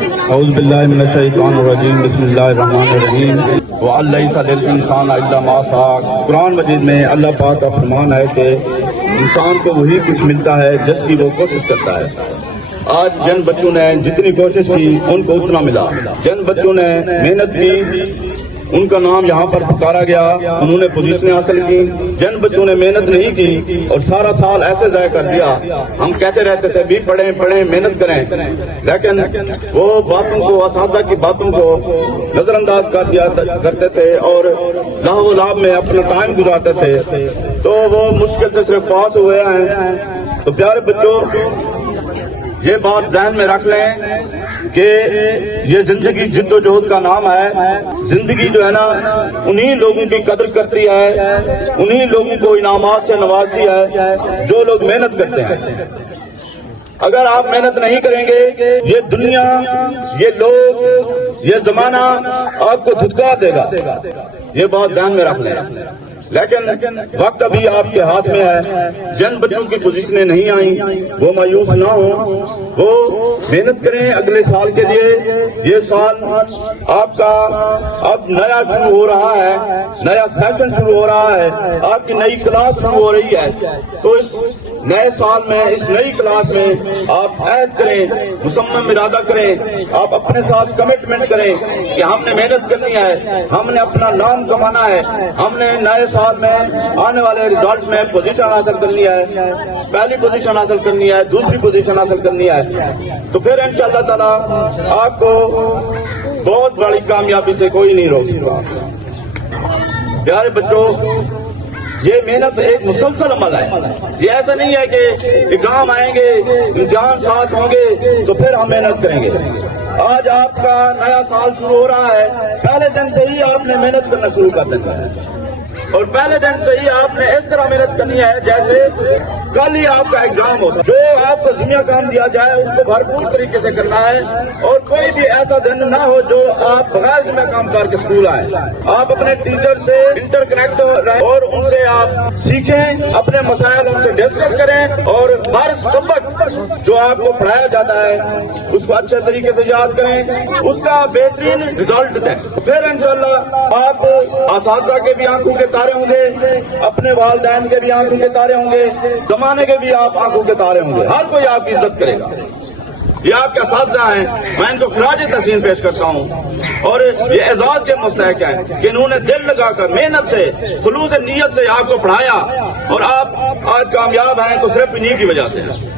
اعوذ باللہ من الشیطان الرجیم بسم اللہ الرحمن الرحیم وَأَن لَيْسَ لِلْإِنسَانِ إِلَّا مَا سَعَىٰ۔ قرآن مجید میں اللہ پاک کا فرمان ہے کہ انسان کو وہی کچھ ملتا ہے جس کی وہ کوشش کرتا ہے۔ آج جن بچوں نے جتنی کوشش کی ان کو اتنا ملا، جن بچوں نے محنت کی ان کا نام یہاں پر پکارا گیا، انہوں نے پوزیشنیں حاصل کی۔ جن بچوں نے محنت نہیں کی اور سارا سال ایسے ضائع کر دیا، ہم کہتے رہتے تھے بھی پڑھیں پڑھیں محنت کریں، لیکن وہ باتوں کو، اساتذہ کی باتوں کو نظر انداز کر دیا کرتے تھے اور لاہو و لعب میں اپنا ٹائم گزارتے تھے، تو وہ مشکل سے صرف پاس ہوئے ہیں۔ تو پیارے بچوں، یہ بات ذہن میں رکھ لیں کہ یہ زندگی جد و جہد کا نام ہے۔ زندگی جو ہے نا انہی لوگوں کی قدر کرتی ہے، انہی لوگوں کو انعامات سے نوازتی ہے جو لوگ محنت کرتے ہیں۔ اگر آپ محنت نہیں کریں گے، یہ دنیا، یہ لوگ، یہ زمانہ آپ کو دھتکار دے گا، یہ بات ذہن میں رکھ لیں۔ لیکن وقت ابھی آپ کے ہاتھ میں ہے۔ جن بچوں کی پوزیشنیں نہیں آئیں وہ مایوس نہ ہوں، وہ محنت کریں اگلے سال کے لیے۔ یہ سال آپ کا اب نیا شروع ہو رہا ہے، نیا سیشن شروع ہو رہا ہے، آپ کی نئی کلاس شروع ہو رہی ہے، تو اس نئے سال میں، اس نئی کلاس میں آپ عہد کریں، مصمم ارادہ کریں، آپ اپنے ساتھ کمٹمنٹ کریں کہ ہم نے محنت کرنی ہے، ہم نے اپنا نام کمانا ہے، ہم نے نئے سال میں آنے والے ریزلٹ میں پوزیشن حاصل کرنی ہے، پہلی پوزیشن حاصل کرنی ہے، دوسری پوزیشن حاصل کرنی ہے، تو پھر انشاءاللہ تعالی آپ کو بہت بڑی کامیابی سے کوئی نہیں روک سکتا۔ پیارے بچوں، یہ محنت ایک مسلسل عمل ہے، یہ ایسا نہیں ہے کہ ایگزام آئیں گے، امتحان ساتھ ہوں گے تو پھر ہم محنت کریں گے۔ آج آپ کا نیا سال شروع ہو رہا ہے، پہلے دن سے ہی آپ نے محنت کرنا شروع کر دینا ہے، اور پہلے دن سے ہی آپ نے اس طرح محنت کرنی ہے جیسے کل ہی آپ کا ایگزام ہوتا ہے۔ جو آپ کو ذمہ کام دیا جائے اس کو بھرپور طریقے سے کرنا ہے، اور کوئی بھی ایسا دن نہ ہو جو آپ بغیر ذمہ کام کر کے اسکول آئیں۔ آپ اپنے ٹیچر سے انٹر کنیکٹ رہیں اور ان سے آپ سیکھیں، اپنے مسائل ان سے ڈسکس کریں، اور ہر سبق جو آپ کو پڑھایا جاتا ہے اس کو اچھے طریقے سے یاد کریں، اس کا بہترین رزلٹ دیں۔ پھر انشاءاللہ آپ اساتذہ کے بھی آنکھوں کے تارے ہوں گے، اپنے والدین کے بھی آنکھوں کے تارے ہوں گے، زمانے کے بھی آپ آنکھوں کے تارے ہوں گے، ہر کوئی آپ کی عزت کرے گا۔ یہ آپ کے اساتذہ ہیں، میں ان کو خراج تحسین پیش کرتا ہوں، اور یہ اعزاز کے مستحق ہیں کہ انہوں نے دل لگا کر محنت سے، خلوص نیت سے آپ کو پڑھایا، اور آپ آج کامیاب ہیں تو صرف انہی کی وجہ سے ہیں۔